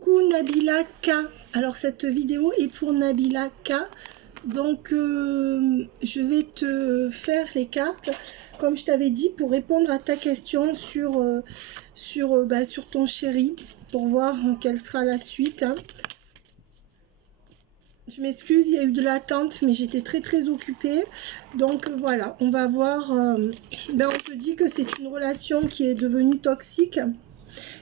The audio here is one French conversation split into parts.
Coucou Nabila K. Alors cette vidéo est pour Nabila K. Donc je vais te faire les cartes, comme je t'avais dit, pour répondre à ta question sur ton chéri, pour voir quelle sera la suite. Hein. Je m'excuse, il y a eu de l'attente, mais j'étais très occupée. Donc voilà, on va voir. On te dit que c'est une relation qui est devenue toxique.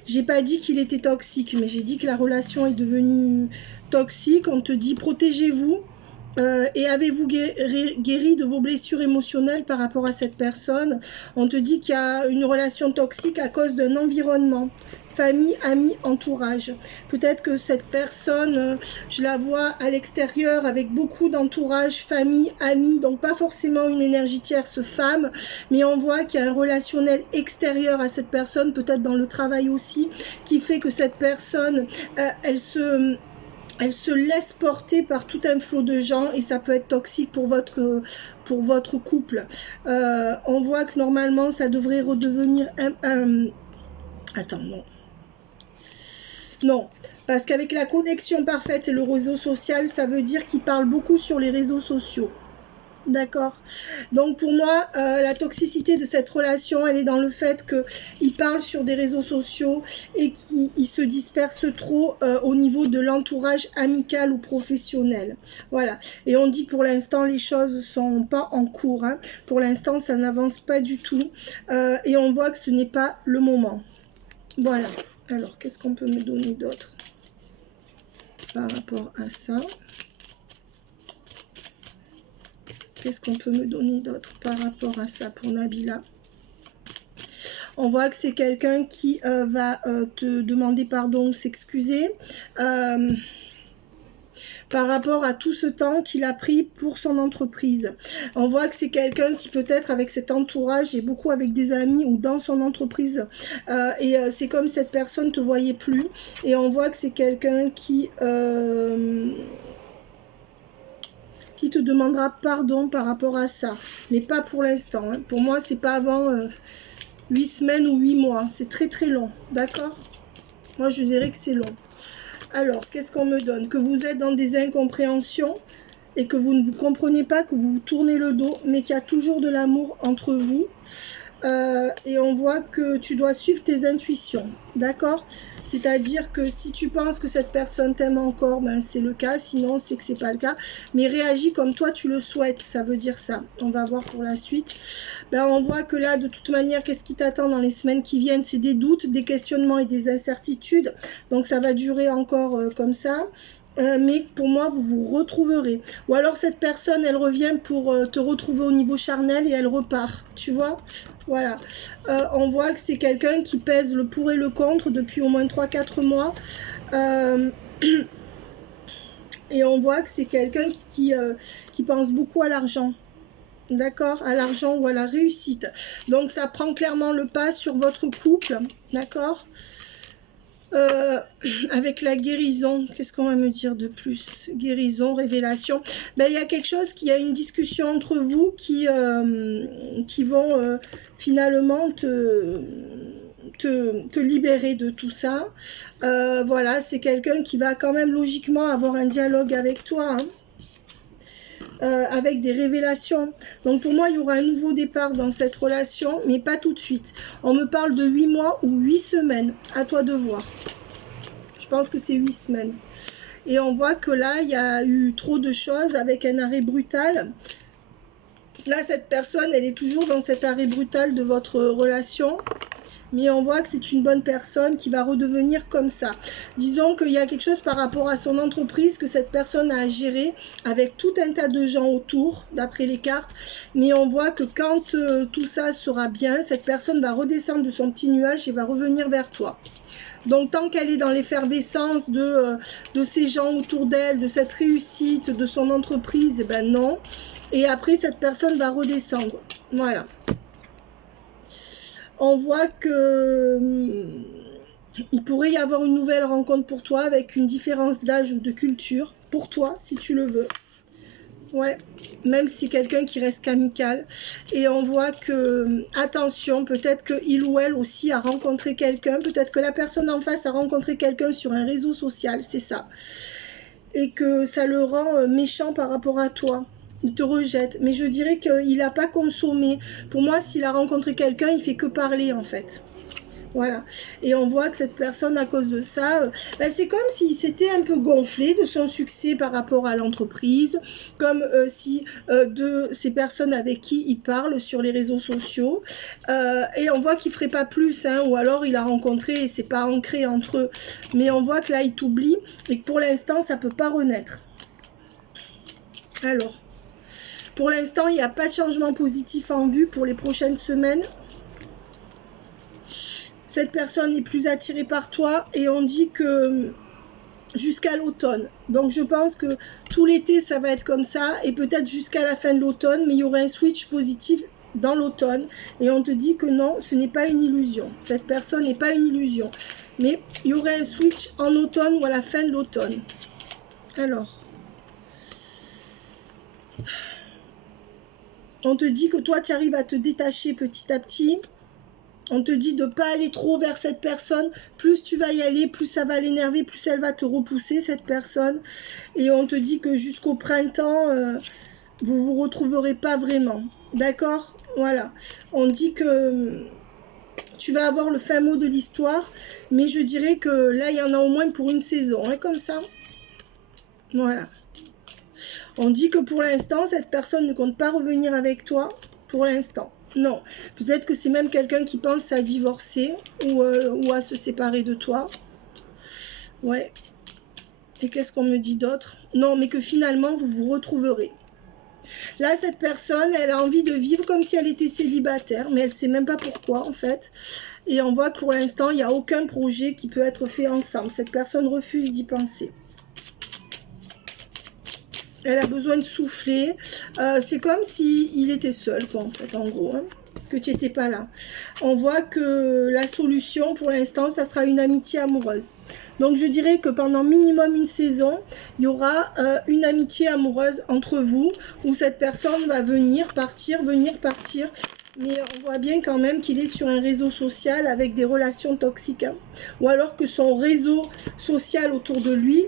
J'ai pas dit qu'il était toxique, mais j'ai dit que la relation est devenue toxique. On te dit protégez-vous et avez-vous guéri de vos blessures émotionnelles par rapport à cette personne. On te dit qu'il y a une relation toxique à cause d'un environnement. Famille, amis, entourage. Peut-être que cette personne, je la vois à l'extérieur avec beaucoup d'entourage, famille, amis, donc pas forcément une énergie tierce femme, mais on voit qu'il y a un relationnel extérieur à cette personne, peut-être dans le travail aussi, qui fait que cette personne, elle se laisse porter par tout un flot de gens et ça peut être toxique pour votre couple. On voit que normalement ça devrait redevenir Attends, non. Non, parce qu'avec la connexion parfaite et le réseau social, ça veut dire qu'il parle beaucoup sur les réseaux sociaux. D'accord. Donc pour moi, la toxicité de cette relation, elle est dans le fait qu'il parle sur des réseaux sociaux et qu'il se disperse trop au niveau de l'entourage amical ou professionnel. Voilà. Et on dit que pour l'instant, les choses ne sont pas en cours. Hein. Pour l'instant, ça n'avance pas du tout. Et on voit que ce n'est pas le moment. Voilà. Alors, qu'est-ce qu'on peut me donner d'autre par rapport à ça? Qu'est-ce qu'on peut me donner d'autre par rapport à ça pour Nabila? On voit que c'est quelqu'un qui va te demander pardon ou s'excuser par rapport à tout ce temps qu'il a pris pour son entreprise. On voit que c'est quelqu'un qui peut-être avec cet entourage et beaucoup avec des amis ou dans son entreprise c'est comme cette personne ne te voyait plus et on voit que c'est quelqu'un qui te demandera pardon par rapport à ça, mais pas pour l'instant. Hein. Pour moi, c'est pas avant 8 semaines ou 8 mois. C'est très long, d'accord? Moi, je dirais que c'est long. Alors, qu'est-ce qu'on me donne? Que vous êtes dans des incompréhensions et que vous ne vous comprenez pas, que vous vous tournez le dos, mais qu'il y a toujours de l'amour entre vous. Et on voit que tu dois suivre tes intuitions, d'accord? C'est-à-dire que si tu penses que cette personne t'aime encore, ben c'est le cas, sinon c'est que c'est pas le cas. Mais réagis comme toi tu le souhaites, ça veut dire ça. On va voir pour la suite. Ben on voit que là, de toute manière, qu'est-ce qui t'attend dans les semaines qui viennent? C'est des doutes, des questionnements et des incertitudes. Donc ça va durer encore comme ça. Mais pour moi, vous vous retrouverez. Ou alors cette personne, elle revient pour te retrouver au niveau charnel et elle repart, tu vois? Voilà. On voit que c'est quelqu'un qui pèse le pour et le contre depuis au moins 3-4 mois. Et on voit que c'est quelqu'un qui pense beaucoup à l'argent. D'accord? À l'argent ou à la réussite. Donc ça prend clairement le pas sur votre couple. D'accord? Avec la guérison, qu'est-ce qu'on va me dire de plus? Guérison, révélation. Ben, il y a quelque chose, il y a une discussion entre vous qui vont finalement te libérer de tout ça. Voilà, c'est quelqu'un qui va quand même logiquement avoir un dialogue avec toi, hein. Avec des révélations. Donc pour moi, il y aura un nouveau départ dans cette relation, mais pas tout de suite. On me parle de 8 mois ou 8 semaines. À toi de voir. Je pense que c'est 8 semaines. Et on voit que là, il y a eu trop de choses avec un arrêt brutal. Là, cette personne, elle est toujours dans cet arrêt brutal de votre relation. Mais on voit que c'est une bonne personne qui va redevenir comme ça. Disons qu'il y a quelque chose par rapport à son entreprise que cette personne a à gérer avec tout un tas de gens autour, d'après les cartes. Mais on voit que quand tout ça sera bien, cette personne va redescendre de son petit nuage et va revenir vers toi. Donc tant qu'elle est dans l'effervescence de ces gens autour d'elle, de cette réussite, de son entreprise, eh ben non. Et après, cette personne va redescendre. Voilà. On voit que il pourrait y avoir une nouvelle rencontre pour toi avec une différence d'âge ou de culture, pour toi, si tu le veux. Ouais, même si c'est quelqu'un qui reste qu'amical. Et on voit que, attention, peut-être qu'il ou elle aussi a rencontré quelqu'un, peut-être que la personne en face a rencontré quelqu'un sur un réseau social, c'est ça. Et que ça le rend méchant par rapport à toi. Il te rejette. Mais je dirais qu'il n'a pas consommé. Pour moi, s'il a rencontré quelqu'un, il fait que parler en fait. Voilà. Et on voit que cette personne, à cause de ça, ben c'est comme s'il s'était un peu gonflé de son succès par rapport à l'entreprise, comme si de ces personnes avec qui il parle sur les réseaux sociaux, et on voit qu'il ne ferait pas plus, hein, ou alors il a rencontré et c'est pas ancré entre eux. Mais on voit que là, il t'oublie et que pour l'instant, ça ne peut pas renaître. Alors, pour l'instant, il n'y a pas de changement positif en vue pour les prochaines semaines. Cette personne est plus attirée par toi et on dit que jusqu'à l'automne. Donc je pense que tout l'été ça va être comme ça et peut-être jusqu'à la fin de l'automne, mais il y aura un switch positif dans l'automne et on te dit que non, ce n'est pas une illusion. Cette personne n'est pas une illusion. Mais il y aurait un switch en automne ou à la fin de l'automne. Alors, on te dit que toi tu arrives à te détacher petit à petit. On te dit de ne pas aller trop vers cette personne. Plus tu vas y aller, plus ça va l'énerver, plus elle va te repousser, cette personne. Et on te dit que jusqu'au printemps, vous ne vous retrouverez pas vraiment. D'accord? Voilà. On dit que tu vas avoir le fin mot de l'histoire. Mais je dirais que là, il y en a au moins pour une saison. Hein, comme ça. Voilà. On dit que pour l'instant, cette personne ne compte pas revenir avec toi. Pour l'instant. Non, peut-être que c'est même quelqu'un qui pense à divorcer ou à se séparer de toi. Ouais. Et qu'est-ce qu'on me dit d'autre? Non, mais que finalement, vous vous retrouverez. Là, cette personne, elle a envie de vivre comme si elle était célibataire, mais elle ne sait même pas pourquoi, en fait. Et on voit que pour l'instant, il n'y a aucun projet qui peut être fait ensemble. Cette personne refuse d'y penser. Elle a besoin de souffler. C'est comme s'il était seul, quoi, en fait, en gros. Hein, que tu n'étais pas là. On voit que la solution, pour l'instant, ça sera une amitié amoureuse. Donc, je dirais que pendant minimum une saison, il y aura une amitié amoureuse entre vous, où cette personne va venir, partir. Mais on voit bien quand même qu'il est sur un réseau social avec des relations toxiques. Hein. Ou alors que son réseau social autour de lui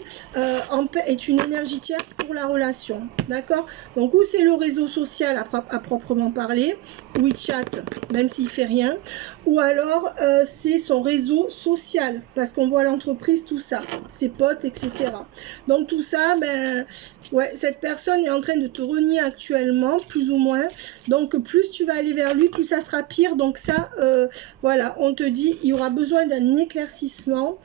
est une énergie tierce pour la relation. D'accord? Donc, ou c'est le réseau social à proprement parler, où il chatte, même s'il ne fait rien. Ou alors, c'est son réseau social, parce qu'on voit l'entreprise, tout ça, ses potes, etc. Donc, tout ça, ben, ouais, cette personne est en train de te renier actuellement, plus ou moins. Donc, plus tu vas aller vers lui, plus ça sera pire. Donc, ça, voilà, on te dit, il y aura besoin d'un éclaircissement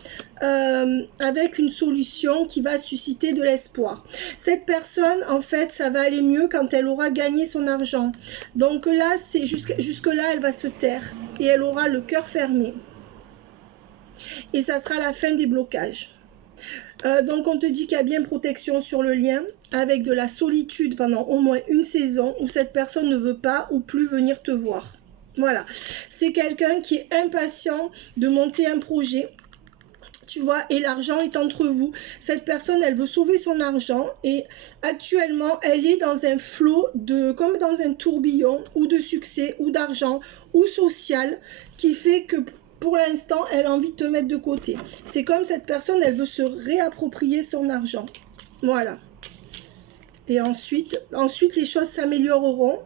avec une solution qui va susciter de l'espoir. Cette personne, en fait, ça va aller mieux quand elle aura gagné son argent. Donc là, c'est jusque-là, elle va se taire et elle aura le cœur fermé. Et ça sera la fin des blocages. Donc on te dit qu'il y a bien protection sur le lien, avec de la solitude pendant au moins une saison où cette personne ne veut pas ou plus venir te voir. Voilà. C'est quelqu'un qui est impatient de monter un projet. Tu vois, et l'argent est entre vous. Cette personne, elle veut sauver son argent et actuellement, elle est dans un flot comme dans un tourbillon ou de succès ou d'argent ou social qui fait que pour l'instant, elle a envie de te mettre de côté. C'est comme cette personne, elle veut se réapproprier son argent. Voilà. Et ensuite les choses s'amélioreront.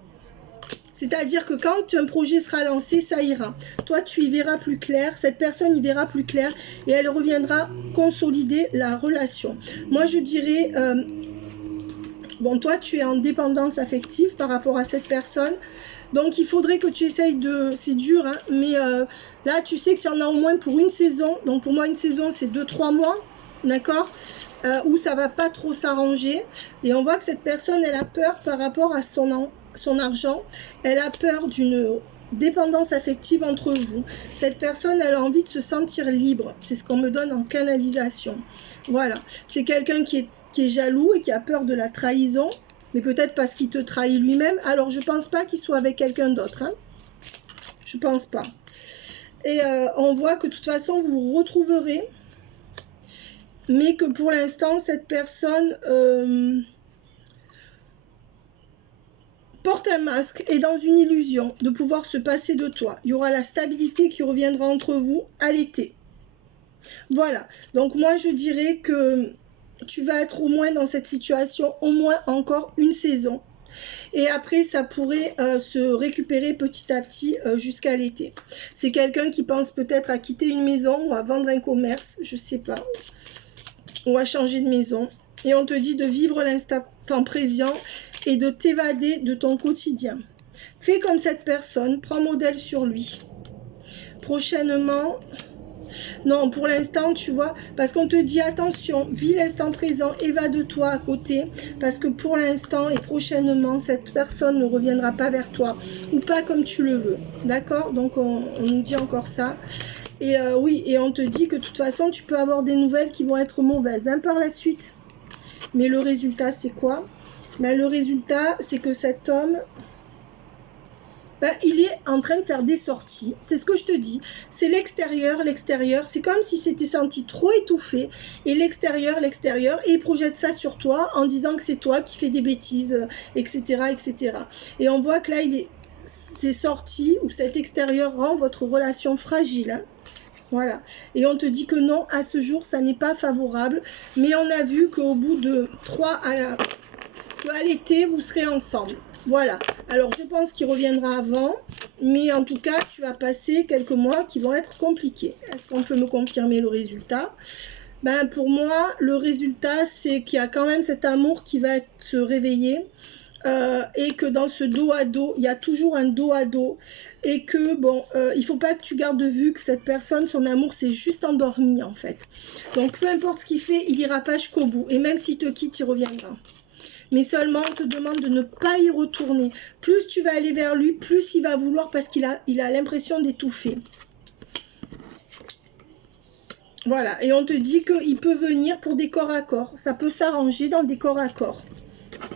C'est-à-dire que quand un projet sera lancé, ça ira. Toi, tu y verras plus clair, cette personne y verra plus clair et elle reviendra consolider la relation. Moi, je dirais, bon, toi, tu es en dépendance affective par rapport à cette personne. Donc, il faudrait que tu essayes de... C'est dur, hein, mais là, tu sais qu'il y en a au moins pour une saison. Donc, pour moi, une saison, c'est 2-3 mois, d'accord où ça va pas trop s'arranger. Et on voit que cette personne, elle a peur par rapport à son argent. Elle a peur d'une dépendance affective entre vous. Cette personne, elle a envie de se sentir libre. C'est ce qu'on me donne en canalisation. Voilà. C'est quelqu'un qui est jaloux et qui a peur de la trahison. Mais peut-être parce qu'il te trahit lui-même. Alors, je pense pas qu'il soit avec quelqu'un d'autre. Hein. Je pense pas. Et on voit que de toute façon, vous vous retrouverez. Mais que pour l'instant, cette personne... porte un masque et dans une illusion de pouvoir se passer de toi. Il y aura la stabilité qui reviendra entre vous à l'été. Voilà. Donc moi, je dirais que tu vas être au moins dans cette situation, au moins encore une saison. Et après, ça pourrait se récupérer petit à petit jusqu'à l'été. C'est quelqu'un qui pense peut-être à quitter une maison ou à vendre un commerce, je sais pas. Ou à changer de maison. Et on te dit de vivre l'instant présent et de t'évader de ton quotidien. Fais comme cette personne, prends modèle sur lui. Prochainement... Non, pour l'instant, tu vois, parce qu'on te dit attention, vis l'instant présent, évade-toi à côté, parce que pour l'instant et prochainement, cette personne ne reviendra pas vers toi, ou pas comme tu le veux, d'accord? Donc, on nous dit encore ça. Et oui, et on te dit que de toute façon, tu peux avoir des nouvelles qui vont être mauvaises hein, par la suite. Mais le résultat, c'est quoi? Ben, le résultat, c'est que cet homme... Ben, il est en train de faire des sorties, c'est ce que je te dis, c'est l'extérieur, c'est comme si c'était senti trop étouffé, et l'extérieur, et il projette ça sur toi en disant que c'est toi qui fais des bêtises, etc., etc. Et on voit que là, c'est sorti, ou cet extérieur rend votre relation fragile, hein. Voilà, et on te dit que non, à ce jour, ça n'est pas favorable, mais on a vu qu'au bout de 3 à l'été, vous serez ensemble. Voilà, alors je pense qu'il reviendra avant, mais en tout cas, tu vas passer quelques mois qui vont être compliqués. Est-ce qu'on peut me confirmer le résultat? Ben, pour moi, le résultat, c'est qu'il y a quand même cet amour qui va se réveiller, et que dans ce dos à dos, il y a toujours un dos à dos, et que, bon, il faut pas que tu gardes de vue que cette personne, son amour, c'est juste endormi, en fait. Donc, peu importe ce qu'il fait, il ira pas jusqu'au bout, et même s'il te quitte, il reviendra. Mais seulement on te demande de ne pas y retourner. Plus tu vas aller vers lui, plus il va vouloir parce qu'il a l'impression d'étouffer. Voilà, et on te dit qu'il peut venir pour des corps à corps. Ça peut s'arranger dans des corps à corps,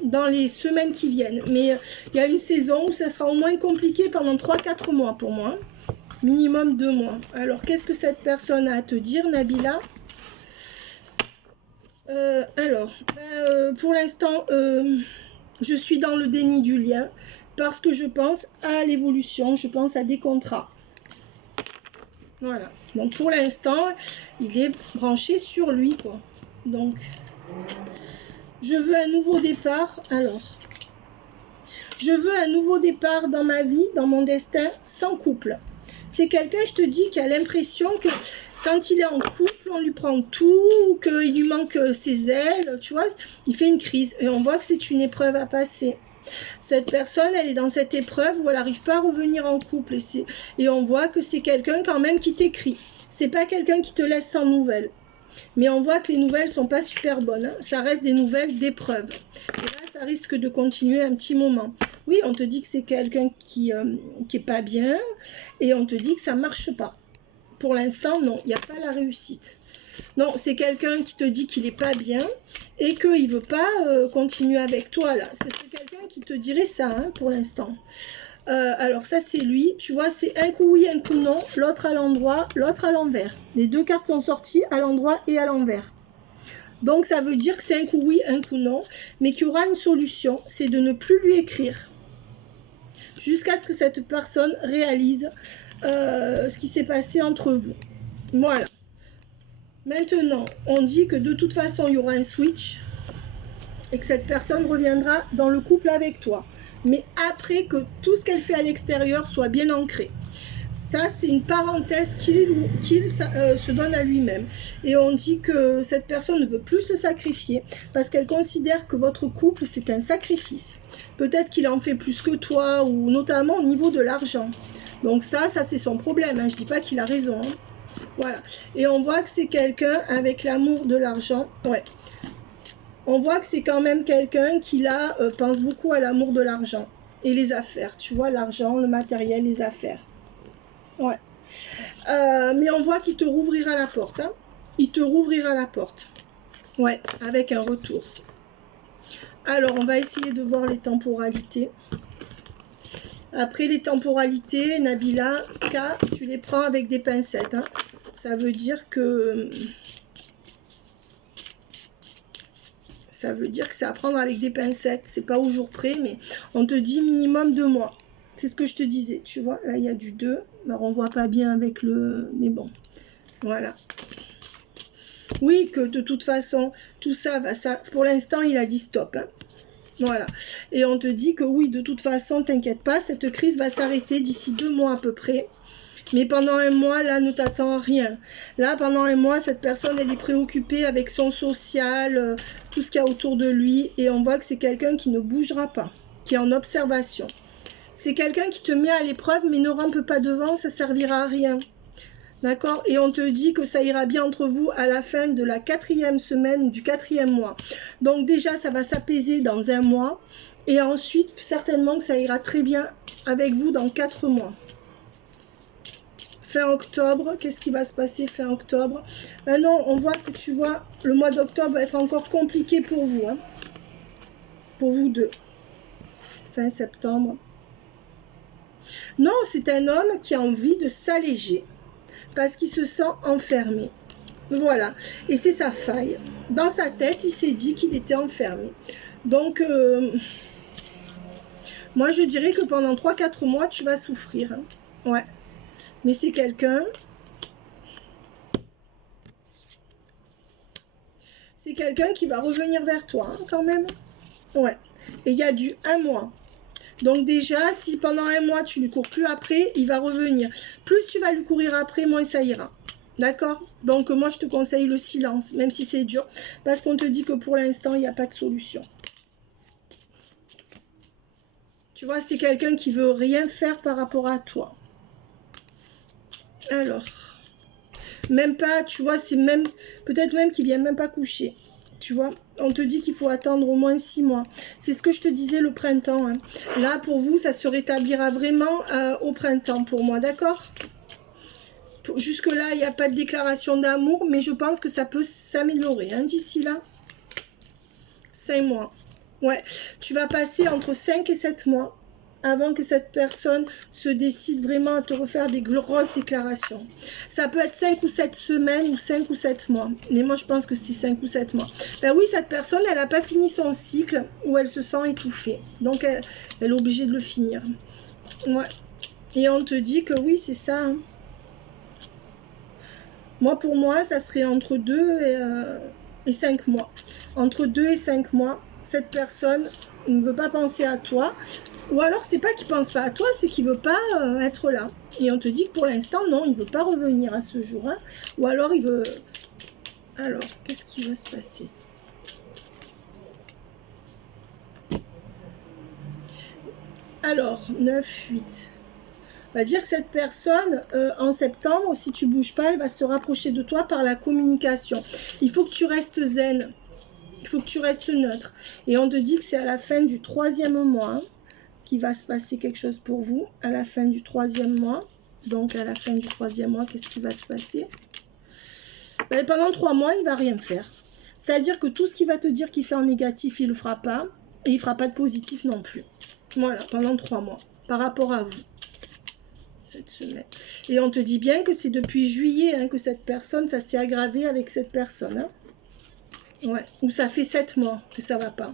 dans les semaines qui viennent. Mais il y a une saison où ça sera au moins compliqué pendant 3-4 mois pour moi. Minimum 2 mois. Alors, qu'est-ce que cette personne a à te dire, Nabila ? Pour l'instant, je suis dans le déni du lien parce que je pense à l'évolution, je pense à des contrats. Voilà. Donc pour l'instant, il est branché sur lui, quoi. Donc, je veux un nouveau départ. Alors, je veux un nouveau départ dans ma vie, dans mon destin, sans couple. C'est quelqu'un, je te dis, qui a l'impression que quand il est en couple, on lui prend tout, qu'il lui manque ses ailes, tu vois, il fait une crise. Et on voit que c'est une épreuve à passer. Cette personne, elle est dans cette épreuve où elle n'arrive pas à revenir en couple. Et on voit que c'est quelqu'un quand même qui t'écrit. C'est pas quelqu'un qui te laisse sans nouvelles. Mais on voit que les nouvelles sont pas super bonnes. Hein. Ça reste des nouvelles d'épreuve. Et là, ça risque de continuer un petit moment. Oui, on te dit que c'est quelqu'un qui est pas bien. Et on te dit que ça marche pas. Pour l'instant, non, il n'y a pas la réussite. Non, c'est quelqu'un qui te dit qu'il n'est pas bien et qu'il ne veut pas continuer avec toi, là. C'est quelqu'un qui te dirait ça, hein, pour l'instant. Alors ça, c'est lui. Tu vois, c'est un coup oui, un coup non. L'autre à l'endroit, l'autre à l'envers. Les deux cartes sont sorties à l'endroit et à l'envers. Donc, ça veut dire que c'est un coup oui, un coup non. Mais qu'il y aura une solution, c'est de ne plus lui écrire. Jusqu'à ce que cette personne réalise ce qui s'est passé entre vous. Voilà. Maintenant, on dit que de toute façon, il y aura un switch et que cette personne reviendra dans le couple avec toi. Mais après que tout ce qu'elle fait à l'extérieur soit bien ancré. Ça, c'est une parenthèse qu'il se donne à lui-même. Et on dit que cette personne ne veut plus se sacrifier parce qu'elle considère que votre couple, c'est un sacrifice. Peut-être qu'il en fait plus que toi, ou notamment au niveau de l'argent. Donc ça c'est son problème. Hein. Je ne dis pas qu'il a raison. Hein. Voilà. Et on voit que c'est quelqu'un avec l'amour de l'argent. Ouais. On voit que c'est quand même quelqu'un qui là pense beaucoup à l'amour de l'argent et les affaires. Tu vois, l'argent, le matériel, les affaires. Ouais. Mais on voit qu'il te rouvrira la porte. Hein. Il te rouvrira la porte. Ouais, avec un retour. Alors, on va essayer de voir les temporalités. Après les temporalités, Nabila, K, tu les prends avec des pincettes. Hein. Ça veut dire que Ça veut dire que c'est à prendre avec des pincettes. C'est pas au jour près, mais on te dit minimum 2 mois. C'est ce que je te disais, tu vois. Là, il y a du 2. Alors, on voit pas bien avec le... Mais bon, voilà. Oui, que de toute façon, tout ça va... Ça, pour l'instant, il a dit stop. Hein. Voilà. Et on te dit que oui, de toute façon, t'inquiète pas, cette crise va s'arrêter d'ici 2 mois à peu près. Mais pendant 1 mois, là, ne t'attends à rien. Là, pendant 1 mois, cette personne, elle est préoccupée avec son social, tout ce qu'il y a autour de lui. Et on voit que c'est quelqu'un qui ne bougera pas, qui est en observation. C'est quelqu'un qui te met à l'épreuve, mais ne rampe pas devant, ça servira à rien. D'accord? Et on te dit que ça ira bien entre vous à la fin de la 4e semaine, du 4e mois. Donc déjà, ça va s'apaiser dans 1 mois. Et ensuite, certainement que ça ira très bien avec vous dans 4 mois. Fin octobre, qu'est-ce qui va se passer fin octobre? Ben non, on voit que tu vois, le mois d'octobre va être encore compliqué pour vous. Hein, pour vous deux. Fin septembre. Non, c'est un homme qui a envie de s'alléger. Parce qu'il se sent enfermé. Voilà. Et c'est sa faille. Dans sa tête, il s'est dit qu'il était enfermé. Donc, moi, je dirais que pendant 3-4 mois, tu vas souffrir. Hein. Ouais. Mais c'est quelqu'un... C'est quelqu'un qui va revenir vers toi, hein, quand même. Ouais. Et il y a du 1 mois. Donc déjà, si pendant 1 mois, tu lui cours plus après, il va revenir. Plus tu vas lui courir après, moins ça ira. D'accord? Donc moi, je te conseille le silence, même si c'est dur. Parce qu'on te dit que pour l'instant, il n'y a pas de solution. Tu vois, c'est quelqu'un qui veut rien faire par rapport à toi. Alors, même pas, tu vois, c'est même, peut-être même qu'il vient même pas coucher. Tu vois, on te dit qu'il faut attendre au moins 6 mois. C'est ce que je te disais le printemps. Hein. Là, pour vous, ça se rétablira vraiment au printemps pour moi, d'accord? Jusque-là, il n'y a pas de déclaration d'amour, mais je pense que ça peut s'améliorer hein, d'ici là. 5 mois. Ouais, tu vas passer entre 5 et 7 mois avant que cette personne se décide vraiment à te refaire des grosses déclarations. Ça peut être 5 ou 7 semaines ou 5 ou 7 mois. Mais moi, je pense que c'est 5 ou 7 mois. Ben oui, cette personne, elle n'a pas fini son cycle où elle se sent étouffée. Donc, elle est obligée de le finir. Ouais. Et on te dit que oui, c'est ça. Hein. Moi, pour moi, ça serait entre 2 et 5 mois. Entre 2 et 5 mois, cette personne ne veut pas penser à toi. Ou alors, c'est pas qu'il pense pas à toi, c'est qu'il veut pas être là. Et on te dit que pour l'instant, non, il veut pas revenir à ce jour. Hein. Ou alors, il veut... Alors, qu'est-ce qui va se passer? Alors, 9, 8. On va dire que cette personne, en septembre, si tu bouges pas, elle va se rapprocher de toi par la communication. Il faut que tu restes zen. Il faut que tu restes neutre. Et on te dit que c'est à la fin du 3e mois hein, qu'il va se passer quelque chose pour vous. À la fin du 3e mois. Donc, à la fin du 3e mois, qu'est-ce qui va se passer? Ben, pendant 3 mois, il ne va rien faire. C'est-à-dire que tout ce qu'il va te dire qu'il fait en négatif, il ne le fera pas. Et il ne fera pas de positif non plus. Voilà, pendant 3 mois. Par rapport à vous. Cette semaine. Et on te dit bien que c'est depuis juillet hein, que cette personne, ça s'est aggravé avec cette personne. Hein. Ouais, ou ça fait 7 mois que ça va pas.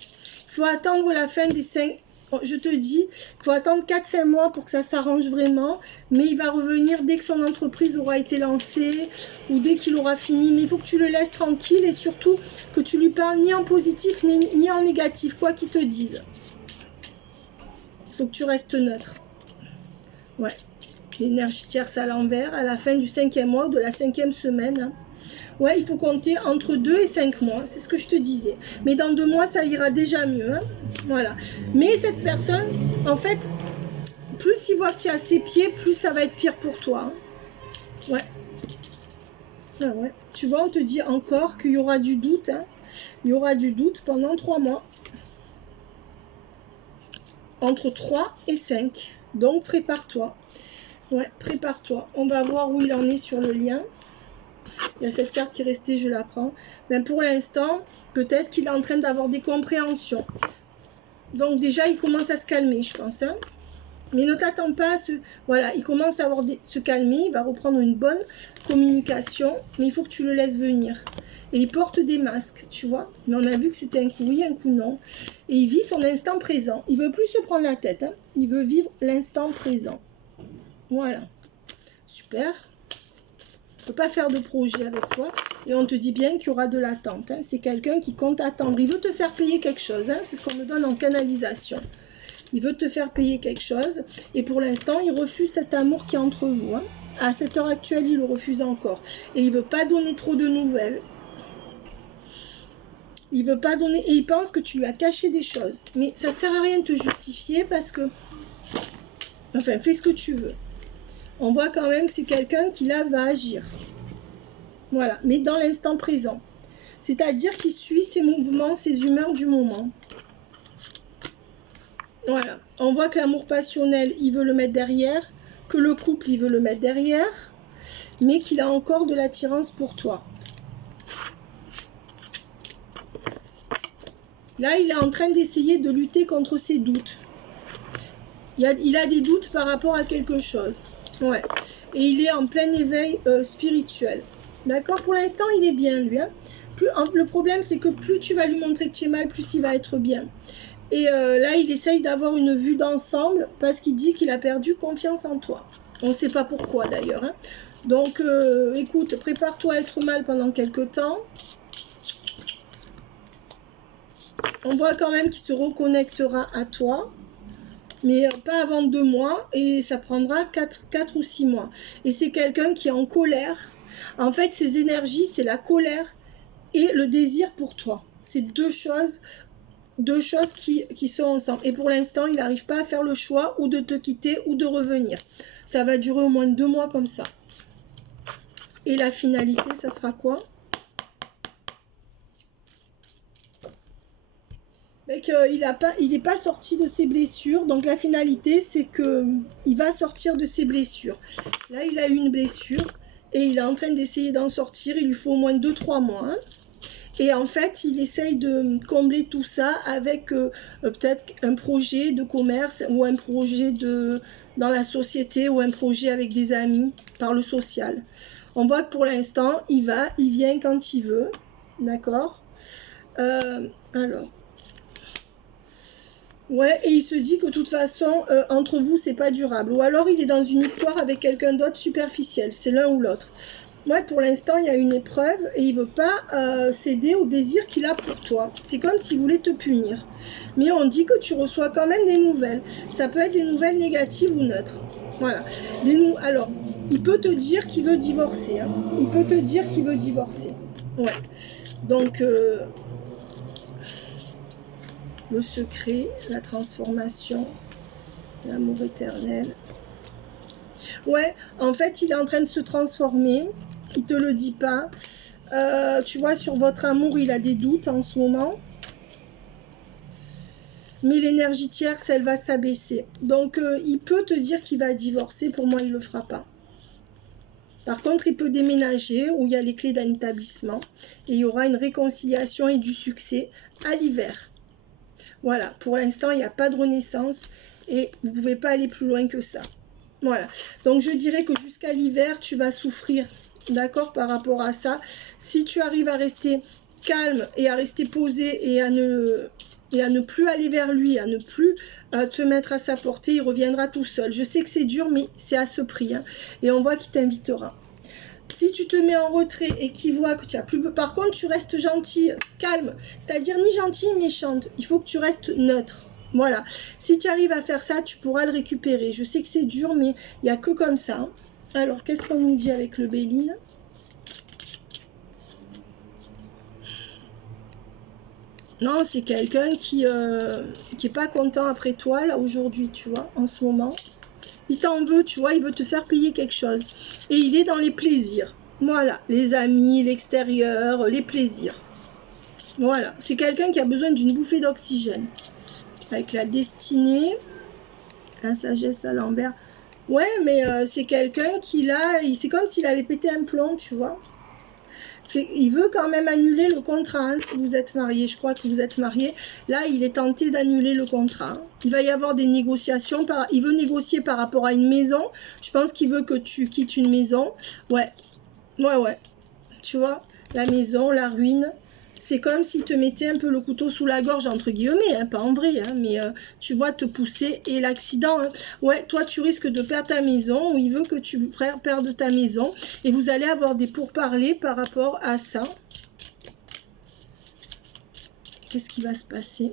Il faut attendre la fin des 5... Je te dis, il faut attendre 4-5 mois pour que ça s'arrange vraiment. Mais il va revenir dès que son entreprise aura été lancée ou dès qu'il aura fini. Mais il faut que tu le laisses tranquille et surtout que tu lui parles ni en positif ni en négatif, quoi qu'il te dise. Il faut que tu restes neutre. Ouais. L'énergie tierce à l'envers à la fin du 5e mois ou de la 5e semaine. Hein. Ouais, il faut compter entre 2 et 5 mois. C'est ce que je te disais. Mais dans 2 mois, ça ira déjà mieux. Hein. Voilà. Mais cette personne, en fait, plus il voit que tu as ses pieds, plus ça va être pire pour toi. Hein. Ouais. Ah ouais. Tu vois, on te dit encore qu'il y aura du doute. Hein. Il y aura du doute pendant 3 mois. Entre 3 et 5. Donc, prépare-toi. Ouais, prépare-toi. On va voir où il en est sur le lien. Il y a cette carte qui est restée, je la prends. Ben pour l'instant, peut-être qu'il est en train d'avoir des compréhensions. Donc déjà, il commence à se calmer, je pense. Hein. Mais ne t'attends pas à ce... Voilà, il commence à se calmer, il va reprendre une bonne communication, mais il faut que tu le laisses venir. Et il porte des masques, tu vois. Mais on a vu que c'était un coup oui, un coup non. Et il vit son instant présent. Il veut plus se prendre la tête, hein. Il veut vivre l'instant présent. Voilà. Super. On ne peut pas faire de projet avec toi. Et on te dit bien qu'il y aura de l'attente, hein. C'est quelqu'un qui compte attendre. Il veut te faire payer quelque chose, hein. C'est ce qu'on me donne en canalisation. Il veut te faire payer quelque chose. Et pour l'instant, il refuse cet amour qui est entre vous, hein. À cette heure actuelle, il le refuse encore. Et il ne veut pas donner trop de nouvelles. Il veut pas donner. Et il pense que tu lui as caché des choses. Mais ça sert à rien de te justifier parce que... Enfin, fais ce que tu veux. On voit quand même que c'est quelqu'un qui, là, va agir. Voilà. Mais dans l'instant présent. C'est-à-dire qu'il suit ses mouvements, ses humeurs du moment. Voilà. On voit que l'amour passionnel, il veut le mettre derrière. Que le couple, il veut le mettre derrière. Mais qu'il a encore de l'attirance pour toi. Là, il est en train d'essayer de lutter contre ses doutes. Il a des doutes par rapport à quelque chose. Ouais. Et il est en plein éveil spirituel. D'accord? Pour l'instant, il est bien, lui. Hein. Le problème, c'est que plus tu vas lui montrer que tu es mal, plus il va être bien. Et là, il essaye d'avoir une vue d'ensemble parce qu'il dit qu'il a perdu confiance en toi. On ne sait pas pourquoi, d'ailleurs. Hein. Donc, écoute, prépare-toi à être mal pendant quelques temps. On voit quand même qu'il se reconnectera à toi. Mais pas avant 2 mois, et ça prendra 4 ou 6 mois. Et c'est quelqu'un qui est en colère. En fait, ses énergies, c'est la colère et le désir pour toi. C'est deux choses qui sont ensemble. Et pour l'instant, il n'arrive pas à faire le choix ou de te quitter ou de revenir. Ça va durer au moins 2 mois comme ça. Et la finalité, ça sera quoi? Il n'est pas sorti de ses blessures. Donc la finalité, c'est qu'il va sortir de ses blessures. Là, il a eu une blessure et il est en train d'essayer d'en sortir. Il lui faut au moins 2-3 mois. Hein. Et en fait, il essaye de combler tout ça avec peut-être un projet de commerce ou un projet dans la société ou un projet avec des amis par le social. On voit que pour l'instant, il vient quand il veut. D'accord? Alors... Ouais, et il se dit que de toute façon, entre vous, c'est pas durable. Ou alors, il est dans une histoire avec quelqu'un d'autre superficiel. C'est l'un ou l'autre. Ouais, pour l'instant, il y a une épreuve et il veut pas céder au désir qu'il a pour toi. C'est comme s'il voulait te punir. Mais on dit que tu reçois quand même des nouvelles. Ça peut être des nouvelles négatives ou neutres. Voilà. Alors, il peut te dire qu'il veut divorcer. Hein. Il peut te dire qu'il veut divorcer. Ouais. Donc... le secret, la transformation, l'amour éternel. Ouais, en fait, il est en train de se transformer. Il te le dit pas. Tu vois, sur votre amour, il a des doutes en ce moment. Mais l'énergie tierce, elle va s'abaisser. Donc, il peut te dire qu'il va divorcer. Pour moi, il ne le fera pas. Par contre, il peut déménager où il y a les clés d'un établissement. Et il y aura une réconciliation et du succès à l'hiver. Voilà, pour l'instant, il n'y a pas de renaissance et vous ne pouvez pas aller plus loin que ça. Voilà, donc je dirais que jusqu'à l'hiver, tu vas souffrir, d'accord, par rapport à ça. Si tu arrives à rester calme et à rester posé et à ne plus aller vers lui, à ne plus te mettre à sa portée, il reviendra tout seul. Je sais que c'est dur, mais c'est à ce prix. Hein, et on voit qu'il t'invitera. Si tu te mets en retrait et qu'il voit que tu as plus... Par contre, tu restes gentil, calme. C'est-à-dire ni gentil ni méchante. Il faut que tu restes neutre. Voilà. Si tu arrives à faire ça, tu pourras le récupérer. Je sais que c'est dur, mais il n'y a que comme ça. Alors, qu'est-ce qu'on nous dit avec le Béline? Non, c'est quelqu'un qui est pas content après toi, là, aujourd'hui, tu vois, en ce moment. Il t'en veut, tu vois, il veut te faire payer quelque chose. Et il est dans les plaisirs. Voilà, les amis, l'extérieur, les plaisirs. Voilà, c'est quelqu'un qui a besoin d'une bouffée d'oxygène. Avec la destinée, la sagesse à l'envers. Ouais, mais c'est quelqu'un qui là, c'est comme s'il avait pété un plomb, tu vois. Il veut quand même annuler le contrat, hein, si vous êtes marié. Je crois que vous êtes marié. Là, il est tenté d'annuler le contrat. Il va y avoir des négociations. Il veut négocier par rapport à une maison. Je pense qu'il veut que tu quittes une maison. Ouais. Ouais. Tu vois, la maison, la ruine. C'est comme s'il te mettait un peu le couteau sous la gorge, entre guillemets, hein, pas en vrai, hein, mais tu vois, te pousser et l'accident. Hein. Ouais, toi, tu risques de perdre ta maison, ou il veut que tu perdes ta maison, et vous allez avoir des pourparlers par rapport à ça. Qu'est-ce qui va se passer?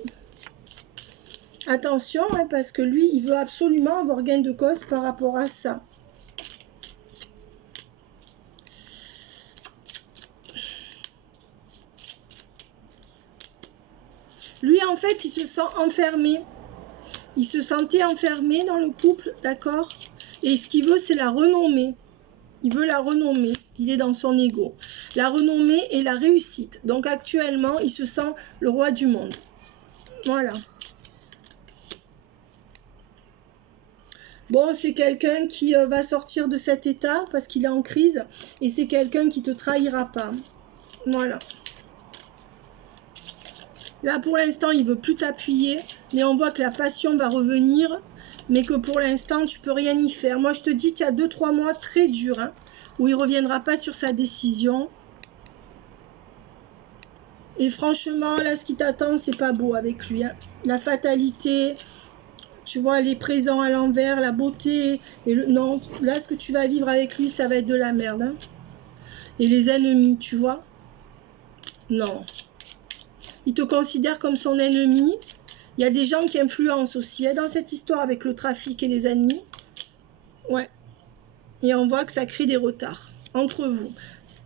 Attention, hein, parce que lui, il veut absolument avoir gain de cause par rapport à ça. Lui, en fait, il se sent enfermé. Il se sentait enfermé dans le couple, d'accord? Et ce qu'il veut, c'est la renommée. Il veut la renommée. Il est dans son ego. La renommée et la réussite. Donc, actuellement, il se sent le roi du monde. Voilà. Bon, c'est quelqu'un qui va sortir de cet état parce qu'il est en crise. Et c'est quelqu'un qui ne te trahira pas. Voilà. Là, pour l'instant, il ne veut plus t'appuyer, mais on voit que la passion va revenir, mais que pour l'instant, tu ne peux rien y faire. Moi, je te dis qu'il y a 2-3 mois très durs, hein, où il ne reviendra pas sur sa décision. Et franchement, là, ce qui t'attend, c'est pas beau avec lui. Hein. La fatalité, tu vois, les présents à l'envers, la beauté. Non, là, ce que tu vas vivre avec lui, ça va être de la merde. Hein. Et les ennemis, tu vois. Non. Il te considère comme son ennemi. Il y a des gens qui influencent aussi hein, dans cette histoire avec le trafic et les ennemis. Ouais. Et on voit que ça crée des retards entre vous.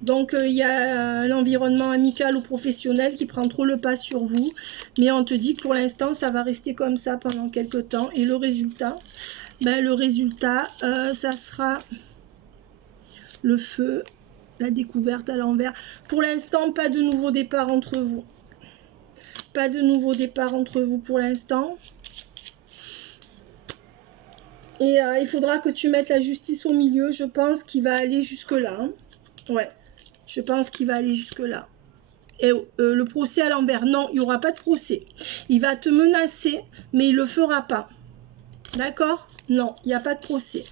Donc, il y a l'environnement amical ou professionnel qui prend trop le pas sur vous. Mais on te dit que pour l'instant, ça va rester comme ça pendant quelques temps. Et le résultat, ça sera le feu, la découverte à l'envers. Pour l'instant, pas de nouveau départ entre vous. Pas de nouveau départ entre vous pour l'instant. Et il faudra que tu mettes la justice au milieu. Je pense qu'il va aller jusque-là. Hein. Ouais, je pense qu'il va aller jusque-là. Et le procès à l'envers, non, il n'y aura pas de procès. Il va te menacer, mais il ne le fera pas. D'accord? Non, il n'y a pas de procès.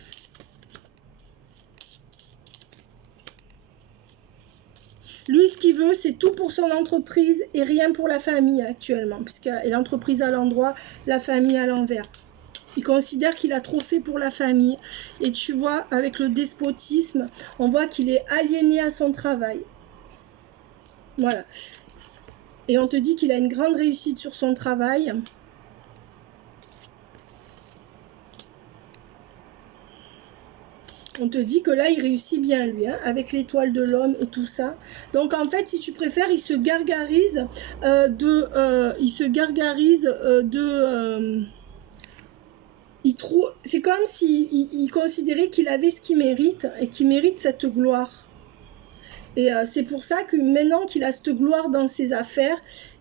Lui, ce qu'il veut, c'est tout pour son entreprise et rien pour la famille actuellement. Puisque l'entreprise à l'endroit, la famille à l'envers. Il considère qu'il a trop fait pour la famille. Et tu vois, avec le despotisme, on voit qu'il est aliéné à son travail. Voilà. Et on te dit qu'il a une grande réussite sur son travail. On te dit que là, il réussit bien, lui, hein, avec l'étoile de l'homme et tout ça. Donc, en fait, si tu préfères, il se gargarise c'est comme s'il considérait qu'il avait ce qu'il mérite et qu'il mérite cette gloire. Et c'est pour ça que maintenant qu'il a cette gloire dans ses affaires,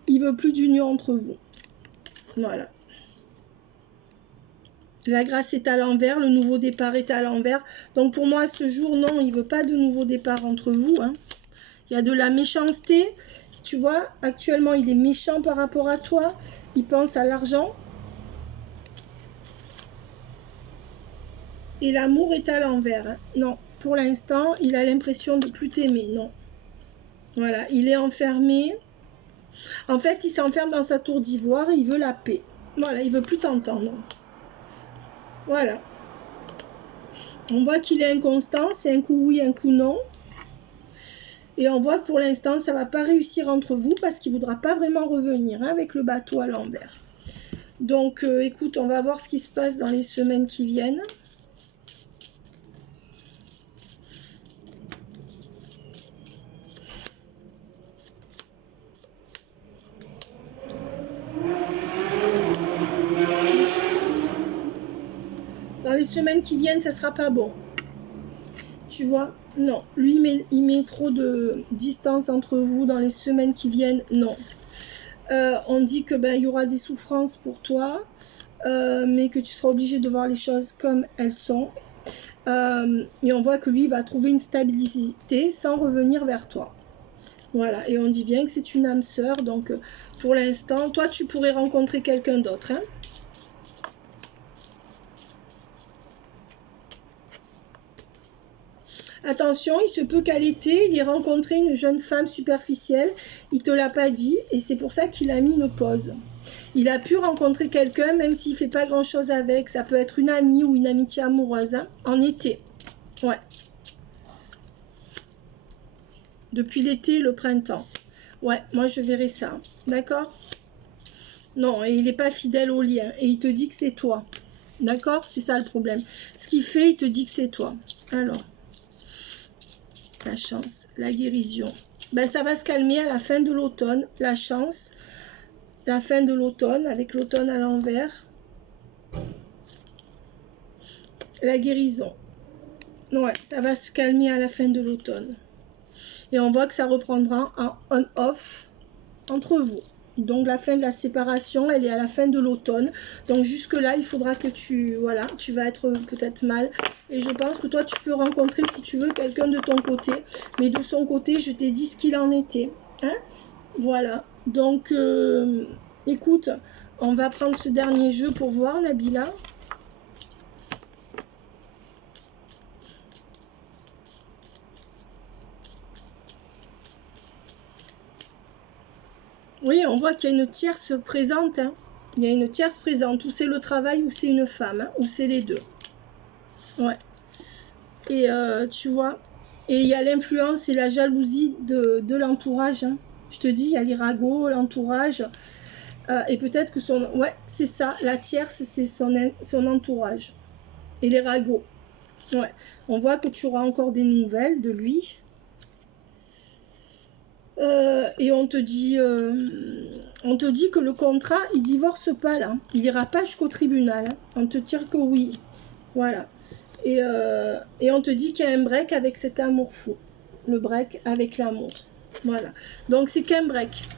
il veut plus d'union entre vous. Voilà. La grâce est à l'envers, le nouveau départ est à l'envers. Donc pour moi, ce jour, non, il ne veut pas de nouveau départ entre vous. Hein. Il y a de la méchanceté. Tu vois, actuellement, il est méchant par rapport à toi. Il pense à l'argent. Et l'amour est à l'envers. Hein. Non, pour l'instant, il a l'impression de plus t'aimer. Non. Voilà, il est enfermé. En fait, il s'enferme dans sa tour d'ivoire. Il veut la paix. Voilà, il veut plus t'entendre. Voilà. On voit qu'il est inconstant. C'est un coup oui, un coup non. Et on voit que pour l'instant, ça ne va pas réussir entre vous parce qu'il ne voudra pas vraiment revenir hein, avec le bateau à l'envers. Donc, écoute, on va voir ce qui se passe dans les semaines qui viennent. Dans les semaines qui viennent, ça sera pas bon. Tu vois? Non. Lui, il met trop de distance entre vous dans les semaines qui viennent. Non. On dit que il y aura des souffrances pour toi, mais que tu seras obligé de voir les choses comme elles sont. Et on voit que lui va trouver une stabilité sans revenir vers toi. Voilà, et on dit bien que c'est une âme sœur, donc pour l'instant, toi tu pourrais rencontrer quelqu'un d'autre, hein. Attention, il se peut qu'à l'été, il ait rencontré une jeune femme superficielle, il te l'a pas dit, et c'est pour ça qu'il a mis une pause. Il a pu rencontrer quelqu'un, même s'il fait pas grand chose avec, ça peut être une amie ou une amitié amoureuse, hein, en été. Ouais. Depuis l'été et le printemps. Ouais, moi je verrai ça. D'accord? Non, et il n'est pas fidèle au lien. Et il te dit que c'est toi. D'accord? C'est ça le problème. Ce qu'il fait, il te dit que c'est toi. Alors, la chance, la guérison. Ben, ça va se calmer à la fin de l'automne. La chance, la fin de l'automne, avec l'automne à l'envers. La guérison. Ouais, ça va se calmer à la fin de l'automne. Et on voit que ça reprendra en on-off entre vous. Donc la fin de la séparation, elle est à la fin de l'automne. Donc jusque là, il faudra que tu, voilà, tu vas être peut-être mal. Et je pense que toi, tu peux rencontrer, si tu veux, quelqu'un de ton côté. Mais de son côté, je t'ai dit ce qu'il en était. Hein, voilà. Donc, écoute, on va prendre ce dernier jeu pour voir, Nabila. Oui, on voit qu'il y a une tierce présente. Hein. Il y a une tierce présente. Ou c'est le travail, ou c'est une femme. Hein, ou c'est les deux. Ouais. Et tu vois, et il y a l'influence et la jalousie de l'entourage. Hein. Je te dis, il y a les ragots, l'entourage. Et peut-être que son... Ouais, c'est ça. La tierce, c'est son entourage. Et les ragots. Ouais. On voit que tu auras encore des nouvelles de lui. Et on te dit que le contrat, il divorce pas là. Il ira pas jusqu'au tribunal. Hein. On te dit que oui. Voilà. Et on te dit qu'il y a un break avec cet amour fou. Le break avec l'amour. Voilà. Donc c'est qu'un break.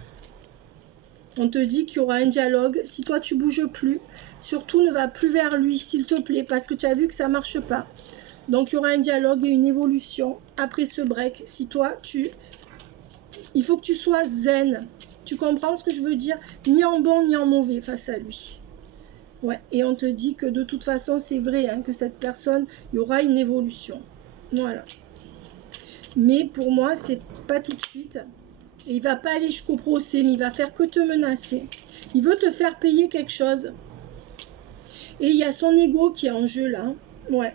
On te dit qu'il y aura un dialogue. Si toi tu bouges plus, surtout ne va plus vers lui, s'il te plaît, parce que tu as vu que ça marche pas. Donc il y aura un dialogue et une évolution après ce break. Si toi il faut que tu sois zen. Tu comprends ce que je veux dire? Ni en bon ni en mauvais face à lui. Ouais, et on te dit que de toute façon, c'est vrai, hein, que cette personne, il y aura une évolution. Voilà. Mais pour moi, c'est pas tout de suite. Et il va pas aller jusqu'au procès, mais il va faire que te menacer. Il veut te faire payer quelque chose. Et il y a son ego qui est en jeu là. Ouais.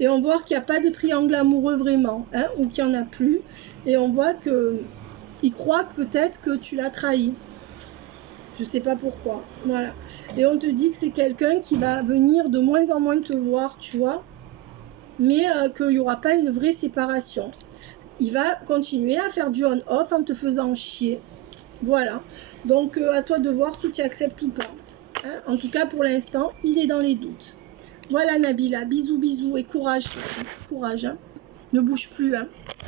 Et on voit qu'il n'y a pas de triangle amoureux vraiment, hein, ou qu'il n'y en a plus. Et on voit que il croit peut-être que tu l'as trahi. Je sais pas pourquoi. Voilà. Et on te dit que c'est quelqu'un qui va venir de moins en moins te voir, tu vois. Mais qu'il n'y aura pas une vraie séparation. Il va continuer à faire du on-off en te faisant chier. Voilà. Donc à toi de voir si tu acceptes ou pas. Hein, en tout cas, pour l'instant, il est dans les doutes. Voilà Nabila. Bisous, bisous et courage. Courage. Hein. Ne bouge plus. Hein.